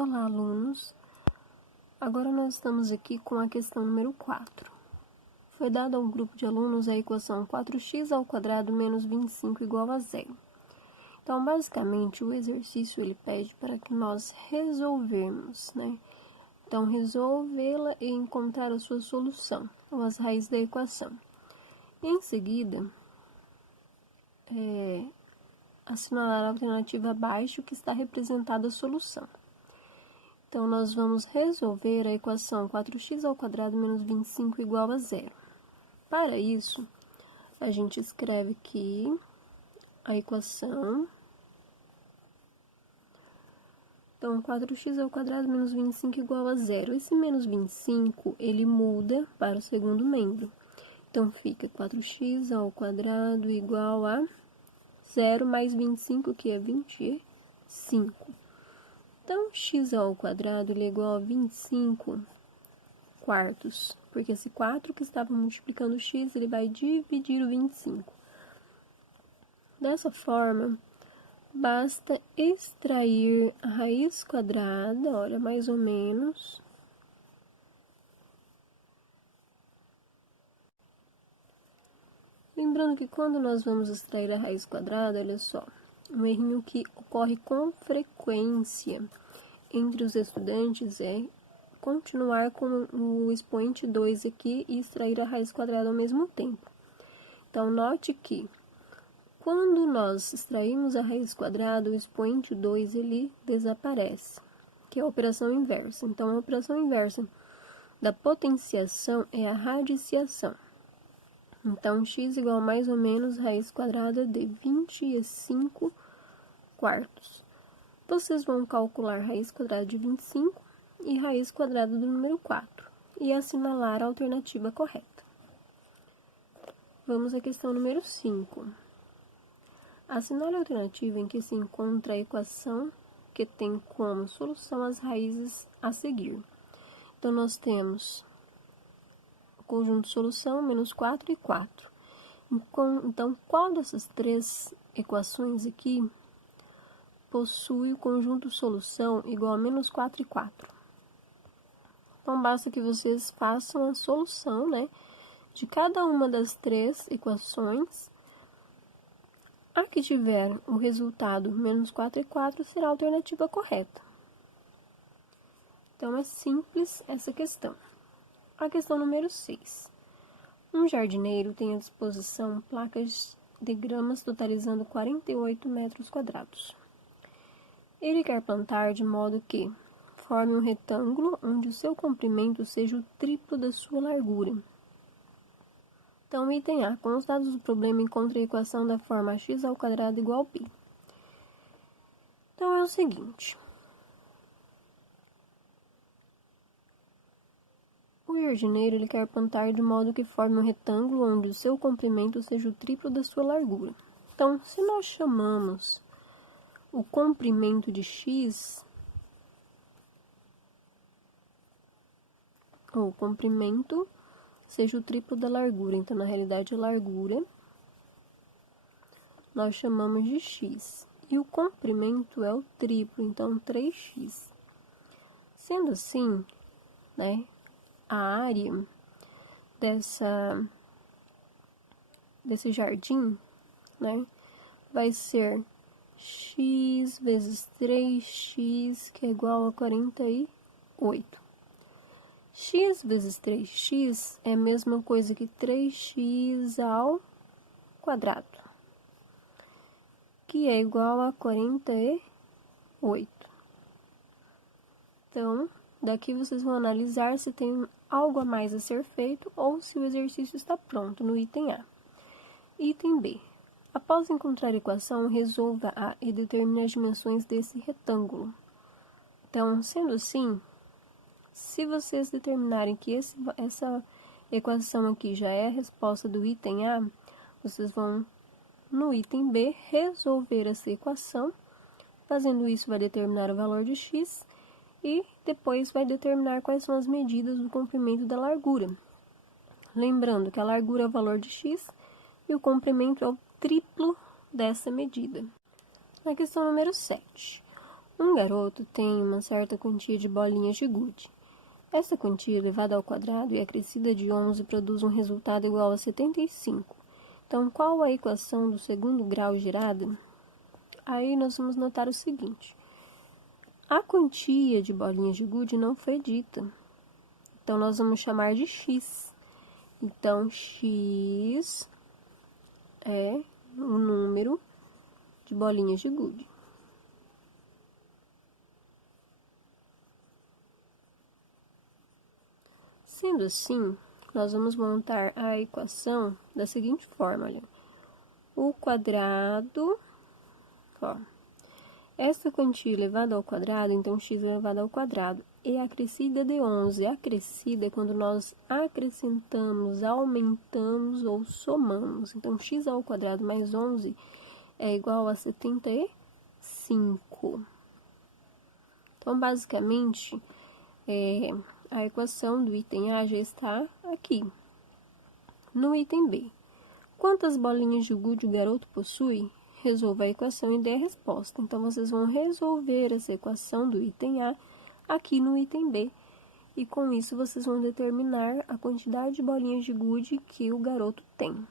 Olá, alunos! Agora nós estamos aqui com a questão número 4. Foi dada a um grupo de alunos a equação 4x² menos 25 igual a zero. Então, basicamente, o exercício ele pede para que nós resolvermos, né? Então, resolvê-la e encontrar a sua solução, ou as raízes da equação. Em seguida, assinalar a alternativa abaixo que está representada a solução. Então, nós vamos resolver a equação 4x² menos 25 igual a zero. Para isso, a gente escreve aqui a equação. Então, 4x² menos 25 igual a zero. Esse menos 25, ele muda para o segundo membro. Então, fica 4x² igual a 0 mais 25, que é 25. Então, x² ele é igual a 25 quartos, porque esse 4 que estava multiplicando o x, ele vai dividir o 25. Dessa forma, basta extrair a raiz quadrada, olha, mais ou menos. Lembrando que quando nós vamos extrair a raiz quadrada, olha só, um errinho que ocorre com frequência entre os estudantes é continuar com o expoente 2 aqui e extrair a raiz quadrada ao mesmo tempo. Então, note que quando nós extraímos a raiz quadrada, o expoente 2 ele desaparece, que é a operação inversa. Então, a operação inversa da potenciação é a radiciação. Então, x igual a mais ou menos raiz quadrada de 25 quartos. Vocês vão calcular raiz quadrada de 25 e raiz quadrada do número 4 e assinalar a alternativa correta. Vamos à questão número 5. Assinale a alternativa em que se encontra a equação que tem como solução as raízes a seguir. Então, nós temos o conjunto de solução, menos 4 e 4. Então, qual dessas três equações aqui possui o conjunto solução igual a menos 4 e 4? Então, basta que vocês façam a solução, né, de cada uma das três equações. A que tiver o resultado menos 4 e 4 será a alternativa correta. Então, é simples essa questão. A questão número 6. Um jardineiro tem à disposição placas de gramas totalizando 48 metros quadrados. Ele quer plantar de modo que forme um retângulo onde o seu comprimento seja o triplo da sua largura. Então, item A. Com os dados do problema, encontre a equação da forma x² igual a b. Então, é o seguinte. O jardineiro ele quer plantar de modo que forme um retângulo onde o seu comprimento seja o triplo da sua largura. Então, se nós chamamos o comprimento de x, ou o comprimento seja o triplo da largura, então, na realidade, a largura nós chamamos de x. E o comprimento é o triplo, então, 3x. Sendo assim, né, a área desse jardim, né, vai ser x vezes 3x, que é igual a 48. X vezes 3x é a mesma coisa que 3x ao quadrado, que é igual a 48. Então, daqui vocês vão analisar se tem algo a mais a ser feito ou se o exercício está pronto no item A. Item B. Após encontrar a equação, resolva A e determine as dimensões desse retângulo. Então, sendo assim, se vocês determinarem que essa equação aqui já é a resposta do item A, vocês vão, no item B, resolver essa equação. Fazendo isso, vai determinar o valor de x e depois vai determinar quais são as medidas do comprimento da largura. Lembrando que a largura é o valor de x e o comprimento é o triplo dessa medida. Na questão número 7. Um garoto tem uma certa quantia de bolinhas de gude. Essa quantia elevada ao quadrado e acrescida de 11 produz um resultado igual a 75. Então, qual a equação do segundo grau gerada? Aí nós vamos notar o seguinte. A quantia de bolinhas de gude não foi dita. Então, nós vamos chamar de x. Então, x é o número de bolinhas de gude. Sendo assim, nós vamos montar a equação da seguinte forma, olha. O quadrado, ó, essa quantia elevada ao quadrado, então x elevado ao quadrado, e acrescida de 11. Acrescida é quando nós acrescentamos, aumentamos ou somamos. Então, x ao quadrado mais 11 é igual a 75. Então, basicamente, a equação do item A já está aqui. No item B, quantas bolinhas de gude o garoto possui? Resolva a equação e dê a resposta. Então, vocês vão resolver essa equação do item A aqui no item B. E com isso, vocês vão determinar a quantidade de bolinhas de gude que o garoto tem.